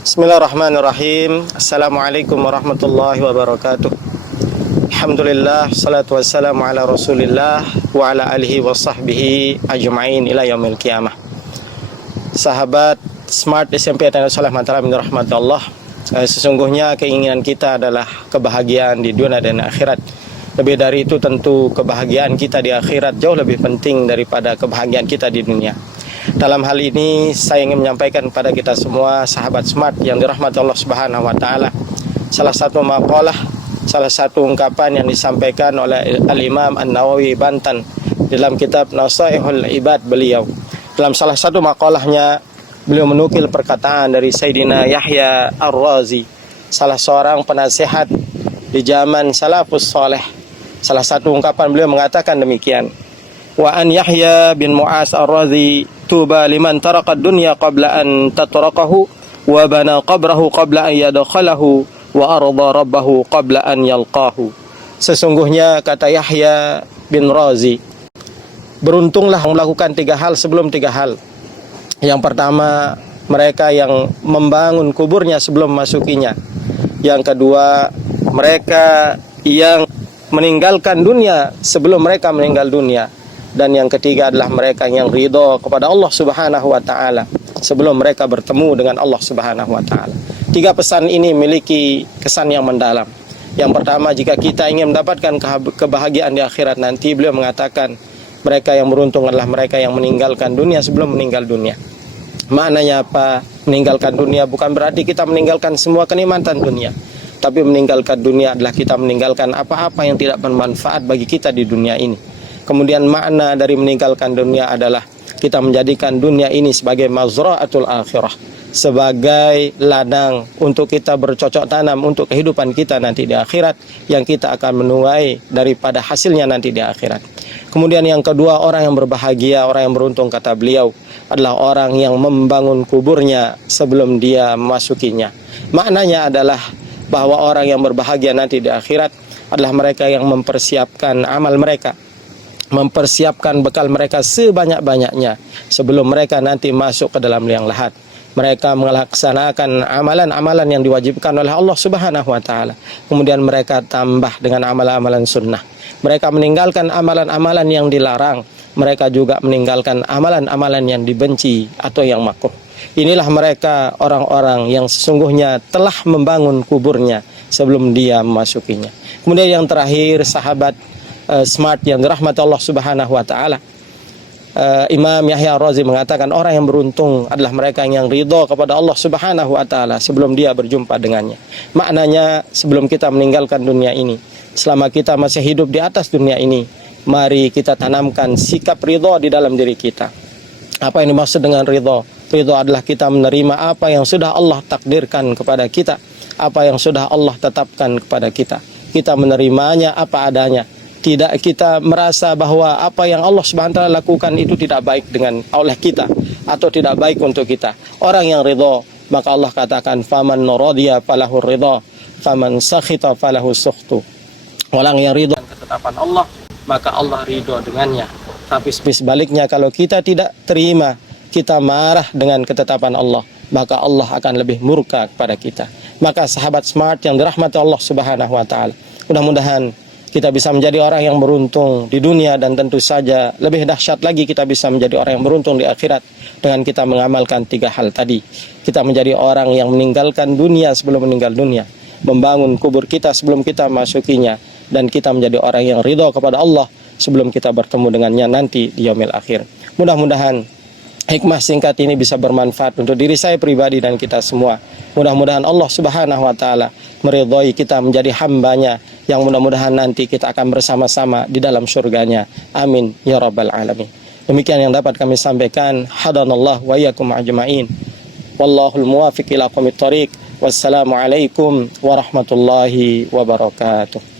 Bismillahirrahmanirrahim. Assalamualaikum warahmatullahi wabarakatuh. Alhamdulillah, salatu wassalamu ala rasulillah wa ala alihi wa sahbihi ajma'in ila yaumil qiyamah. Sahabat Smart SMP Tengah Salah Mataram rahmat Allah, sesungguhnya keinginan kita adalah kebahagiaan di dunia dan akhirat. Lebih dari itu tentu kebahagiaan kita di akhirat jauh lebih penting daripada kebahagiaan kita di dunia. Dalam hal ini saya ingin menyampaikan kepada kita semua sahabat Smart yang dirahmati Allah Subhanahu wa taala, salah satu maqalah, salah satu ungkapan yang disampaikan oleh Al-Imam An-Nawawi Banten dalam kitab Nasaihul Ibad beliau. Dalam salah satu maqalahnya beliau menukil perkataan dari Sayyidina Yahya Ar-Razi, salah seorang penasihat di zaman salafus saleh. Salah satu ungkapan beliau mengatakan demikian: wa an Yahya bin Mu'az Ar-Razi tuba liman taraka dunya qabla an tatrakahu wa bana qabrahu qabla an yadkhalahu wa arda rabbahu qabla an yalqahu. Sesungguhnya kata Yahya bin Razi, beruntunglah melakukan 3 hal sebelum 3 hal. Yang pertama, mereka yang membangun kuburnya sebelum masukinya. Yang kedua, mereka yang meninggalkan dunia sebelum mereka meninggal dunia. Dan yang ketiga adalah mereka yang ridho kepada Allah Subhanahu wa taala sebelum mereka bertemu dengan Allah Subhanahu wa taala. 3 pesan ini memiliki kesan yang mendalam. Yang pertama, jika kita ingin mendapatkan kebahagiaan di akhirat nanti, beliau mengatakan mereka yang beruntung adalah mereka yang meninggalkan dunia sebelum meninggal dunia. Maknanya apa? Meninggalkan dunia bukan berarti kita meninggalkan semua kenikmatan dunia, tapi meninggalkan dunia adalah kita meninggalkan apa-apa yang tidak bermanfaat bagi kita di dunia ini. Kemudian makna dari meninggalkan dunia adalah kita menjadikan dunia ini sebagai mazra'atul akhirah, sebagai ladang untuk kita bercocok tanam untuk kehidupan kita nanti di akhirat, yang kita akan menuai daripada hasilnya nanti di akhirat. Kemudian yang kedua, orang yang berbahagia, orang yang beruntung kata beliau adalah orang yang membangun kuburnya sebelum dia memasukinya. Maknanya adalah bahwa orang yang berbahagia nanti di akhirat adalah mereka yang mempersiapkan amal mereka, mempersiapkan bekal mereka sebanyak-banyaknya sebelum mereka nanti masuk ke dalam liang lahat. Mereka melaksanakan amalan-amalan yang diwajibkan oleh Allah Subhanahu wa taala. Kemudian mereka tambah dengan amalan-amalan sunnah. Mereka meninggalkan amalan-amalan yang dilarang. Mereka juga meninggalkan amalan-amalan yang dibenci atau yang makruh. Inilah mereka orang-orang yang sesungguhnya telah membangun kuburnya sebelum dia memasukinya. Kemudian yang terakhir, sahabat Smart yang dirahmati Allah Subhanahu wa taala, Imam Yahya Ar-Razi mengatakan orang yang beruntung adalah mereka yang ridho kepada Allah Subhanahu wa taala sebelum dia berjumpa dengannya. Maknanya, sebelum kita meninggalkan dunia ini, selama kita masih hidup di atas dunia ini, mari kita tanamkan sikap ridho di dalam diri kita. Apa yang dimaksud dengan ridho? Ridho adalah kita menerima apa yang sudah Allah takdirkan kepada kita, apa yang sudah Allah tetapkan kepada kita. Kita menerimanya apa adanya. Tidak kita merasa bahwa apa yang Allah Subhanahu wa taala lakukan itu tidak baik oleh kita atau tidak baik untuk kita. Orang yang ridho, maka Allah katakan faman radiya falahu ridha, faman sakhita falahu sukhtu. Orang yang ridho dengan ketetapan Allah, maka Allah ridho dengannya. Tapi sebaliknya, kalau kita tidak terima, kita marah dengan ketetapan Allah, maka Allah akan lebih murka kepada kita. Maka sahabat Smart yang dirahmati Allah Subhanahu wa taala, mudah-mudahan kita bisa menjadi orang yang beruntung di dunia, dan tentu saja lebih dahsyat lagi kita bisa menjadi orang yang beruntung di akhirat dengan kita mengamalkan 3 hal tadi. Kita menjadi orang yang meninggalkan dunia sebelum meninggal dunia, membangun kubur kita sebelum kita masukinya, dan kita menjadi orang yang ridho kepada Allah sebelum kita bertemu dengannya nanti di yaumil akhir. Mudah-mudahan hikmah singkat ini bisa bermanfaat untuk diri saya pribadi dan kita semua. Mudah-mudahan Allah Subhanahu wa taala meridhai kita menjadi hambanya, yang mudah-mudahan nanti kita akan bersama-sama di dalam surganya. Amin ya rabbal alamin. Demikian yang dapat kami sampaikan. Hadanallah wa iyyakum ajma'in. Wallahul muwaffiq ila aqwamit thoriq. Wassalamualaikum warahmatullahi wabarakatuh.